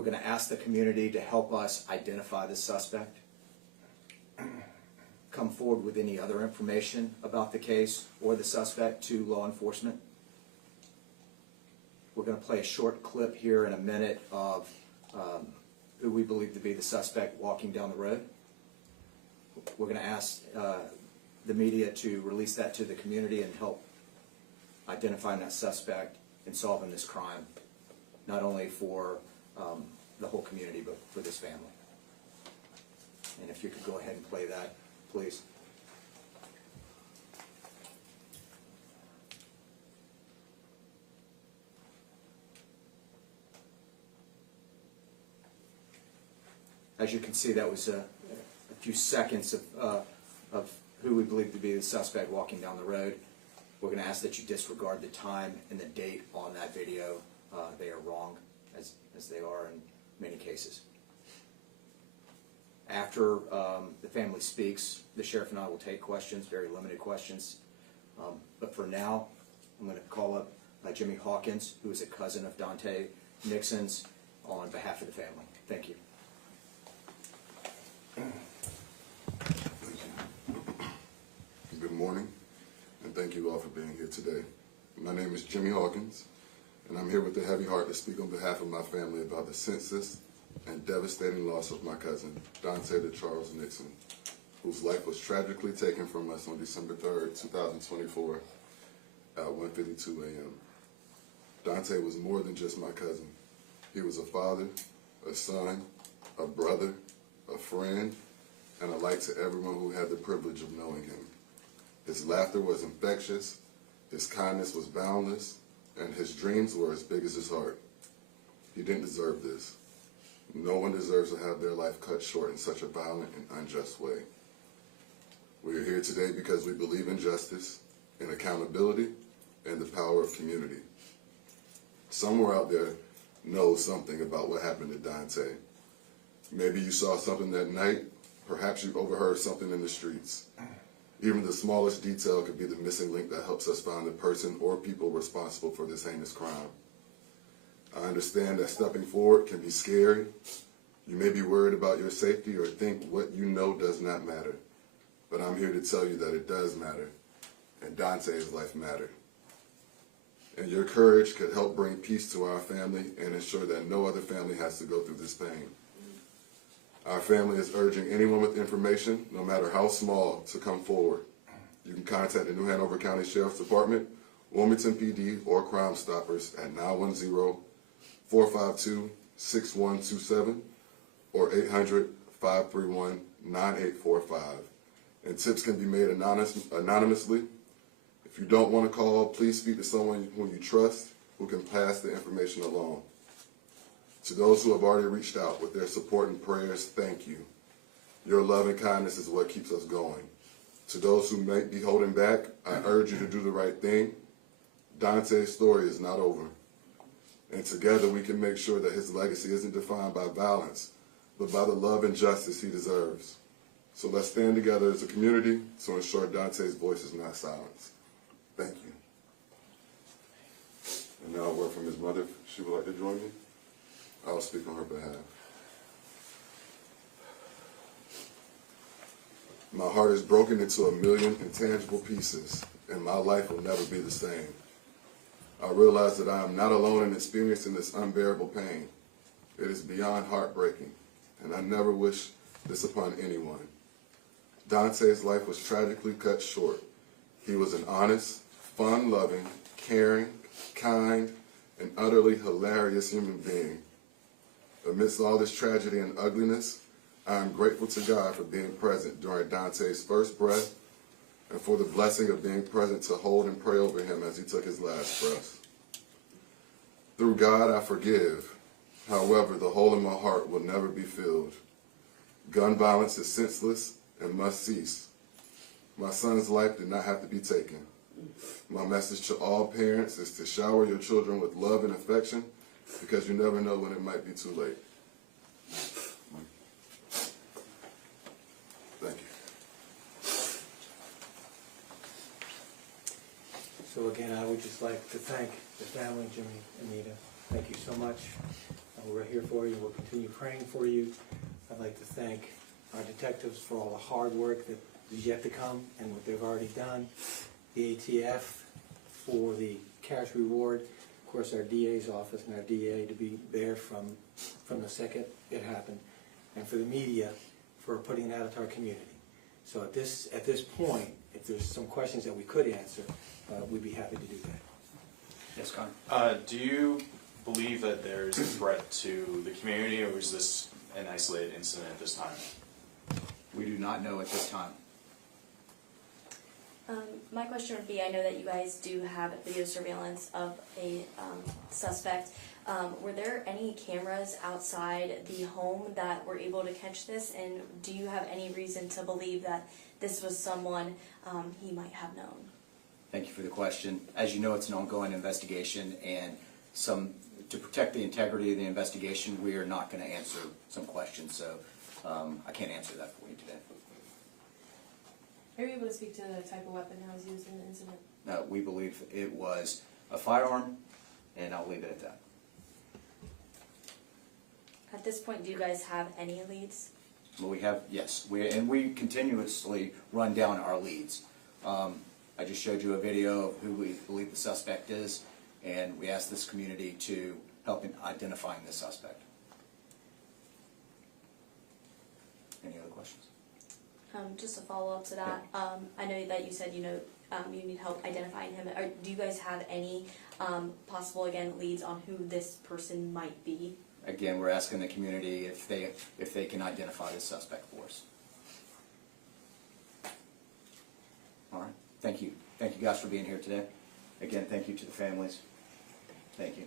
We're going to ask the community to help us identify the suspect. Come forward with any other information about the case or the suspect to law enforcement. We're going to play a short clip here in a minute of who we believe to be the suspect walking down the road. We're going to ask the media to release that to the community and help identifying that suspect and solving this crime, not only for the whole community, but for this family. And if you could go ahead and play that, please. As you can see, that was a few seconds of who we believe to be the suspect walking down the road. We're going to ask that you disregard the time and the date on that video. They are wrong, as they are in many cases. After the family speaks, the sheriff and I will take questions, very limited questions. But for now, I'm going to call up Jimmy Hawkins, who is a cousin of Dante Nixon's, on behalf of the family. Thank you. Good morning, and thank you all for being here today. My name is Jimmy Hawkins, and I'm here with a heavy heart to speak on behalf of my family about the senseless and devastating loss of my cousin, Dante Charles Nixon, whose life was tragically taken from us on December 3rd, 2024 at 1:52 a.m. Dante was more than just my cousin. He was a father, a son, a brother, a friend, and a light to everyone who had the privilege of knowing him. His laughter was infectious, his kindness was boundless, and his dreams were as big as his heart. He didn't deserve this. No one deserves to have their life cut short in such a violent and unjust way. We are here today because we believe in justice, in accountability, and the power of community. Somewhere out there knows something about what happened to Dante. Maybe you saw something that night. Perhaps you overheard something in the streets. Even the smallest detail could be the missing link that helps us find the person or people responsible for this heinous crime. I understand that stepping forward can be scary. You may be worried about your safety or think what you know does not matter. But I'm here to tell you that it does matter, and Dante's life mattered. And your courage could help bring peace to our family and ensure that no other family has to go through this pain. Our family is urging anyone with information, no matter how small, to come forward. You can contact the New Hanover County Sheriff's Department, Wilmington PD, or Crime Stoppers at 910-452-6127 or 800-531-9845. And tips can be made anonymously. If you don't want to call, please speak to someone who you trust who can pass the information along. To those who have already reached out with their support and prayers, thank you. Your love and kindness is what keeps us going. To those who may be holding back, I urge you to do the right thing. Dante's story is not over. And together we can make sure that his legacy isn't defined by violence, but by the love and justice he deserves. So let's stand together as a community to ensure Dante's voice is not silenced. Thank you. And now a word from his mother, if she would like to join me. I'll speak on her behalf. My heart is broken into a million intangible pieces, and my life will never be the same. I realize that I am not alone in experiencing this unbearable pain. It is beyond heartbreaking, and I never wish this upon anyone. Dante's life was tragically cut short. He was an honest, fun-loving, caring, kind, and utterly hilarious human being. Amidst all this tragedy and ugliness, I am grateful to God for being present during Dante's first breath and for the blessing of being present to hold and pray over him as he took his last breath. Through God, I forgive. However, the hole in my heart will never be filled. Gun violence is senseless and must cease. My son's life did not have to be taken. My message to all parents is to shower your children with love and affection, because you never know when it might be too late. Thank you. So again, I would just like to thank the family, Jimmy, Anita. Thank you so much. We're here for you. We'll continue praying for you. I'd like to thank our detectives for all the hard work that is yet to come and what they've already done. The ATF for the cash reward. Of course, our DA's office and our DA to be there from the second it happened. And for the media for putting it out to our community. So at this point, if there's some questions that we could answer, we'd be happy to do that. Yes, Connor? Do you believe that there's a threat to the community, or is this an isolated incident at this time? We do not know at this time. My question would be, I know that you guys do have video surveillance of a suspect. Were there any cameras outside the home that were able to catch this? And do you have any reason to believe that this was someone he might have known? Thank you for the question. As you know, it's an ongoing investigation, and to protect the integrity of the investigation, we are not going to answer some questions, so I can't answer that for you today. Are you able to speak to the type of weapon that was used in the incident? We believe it was a firearm, and I'll leave it at that. At this point, do you guys have any leads? Well, yes, we continuously run down our leads. I just showed you a video of who we believe the suspect is, and we asked this community to help in identifying the suspect. Any other questions? Just a follow-up to that. I know that you said you need help identifying him. Do you guys have any possible, again, leads on who this person might be? Again, we're asking the community if they can identify the suspect for us. All right. Thank you. Thank you guys for being here today. Again, thank you to the families. Thank you.